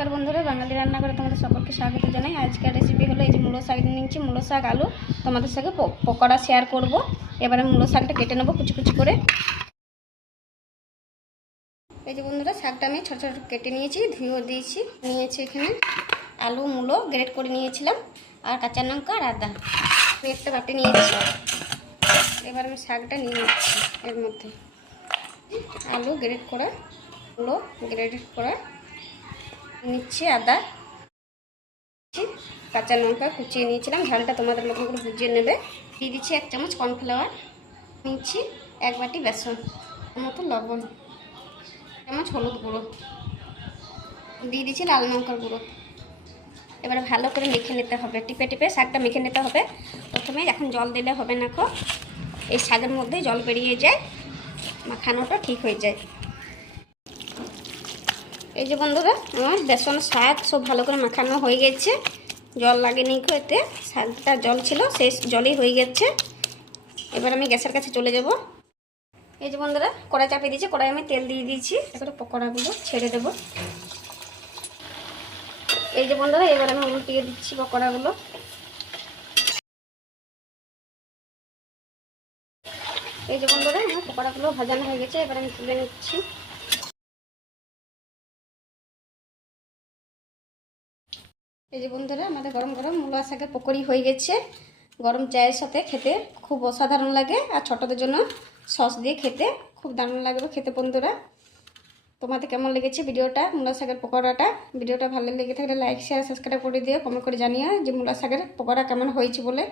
নমস্কার বন্ধুরা, বাঙালি রান্নাঘরে তোমাদের সকলকে স্বাগত জানাই। আজকের রেসিপি হলো এই যে মূলো শাক নিয়েছি, মূলো শাক আলু তোমাদের সাথে পকোড়া শেয়ার করব। এবারে মূলো শাকটা কেটে নেবো কুচি কুচি করে। এই যে বন্ধুরা, শাকটা আমি ছোট ছোট কেটে নিয়েছি, ধুয়েও নিয়েছি। এখানে আলু মূলো গ্রেট করে নিয়েছিলাম, আর কাঁচা লঙ্কা আর আদা একটা বাটি নিয়েছি। এবার আমি শাকটা নিয়ে নিচ্ছি। এর মধ্যে আলু গ্রেট করা, মূলো গ্রেট করা নিচ্ছি, আদা, কাঁচা লঙ্কা কুচিয়ে নিয়েছিলাম, ঝালটা তোমাদের মতন করে বুঝিয়ে নেবে। দিয়ে দিচ্ছি 1 চামচ কর্নফ্লাওয়ার, নিচ্ছি 1 বাটি বেসন, মতো লবণ, চামচ হলুদ গুঁড়ো, দিয়ে দিচ্ছি লাল লঙ্কার গুঁড়ো। এবারে ভালো করে মেখে নিতে হবে, টিপে টিপে শাকটা মেখে নিতে হবে। প্রথমে এখন জল দিলে হবে না, এই শাকের মধ্যে জল বেরিয়ে যায়, মাখানোটা ঠিক হয়ে যায়। এই যে বন্ধুরা, আমার বেসন শাক সব ভালো করে মাখানো হয়ে গেছে, জল লাগেনি, এতে শাকটা জল ছিল, শেষ জলই হয়ে গেছে। এবার আমি গ্যাসের কাছে চলে যাব। এই যে বন্ধুরা, কড়াই চাপিয়ে দিয়েছি, কড়াই আমি তেল দিয়ে দিয়েছি, এবারে পকোড়াগুলো ছেড়ে দেব। এই যে বন্ধুরা, এবার আমি উল্টিয়ে দিচ্ছি পকোড়াগুলো। এই যে বন্ধুরা, আমার পকোড়াগুলো ভাজানো হয়ে গেছে, এবার আমি তুলে নিচ্ছি। এই যে বন্ধুরা, আমাদের গরম গরম মূলো শাকের পকোড়ি হয়ে গেছে। গরম চায়ের সাথে খেতে খুব অসাধারণ লাগে, আর ছোটদের জন্য সস দিয়ে খেতে খুব দারুণ লাগবে খেতে। বন্ধুরা, তোমাদের কেমন লেগেছে ভিডিওটা, মূলো শাকের পকোড়াটা? ভিডিওটা ভালো লেগে থাকলে লাইক শেয়ার সাবস্ক্রাইব করে দিও, কমেন্ট করে জানিও যে মূলো শাকের পকোড়া কেমন হয়েছে বলে।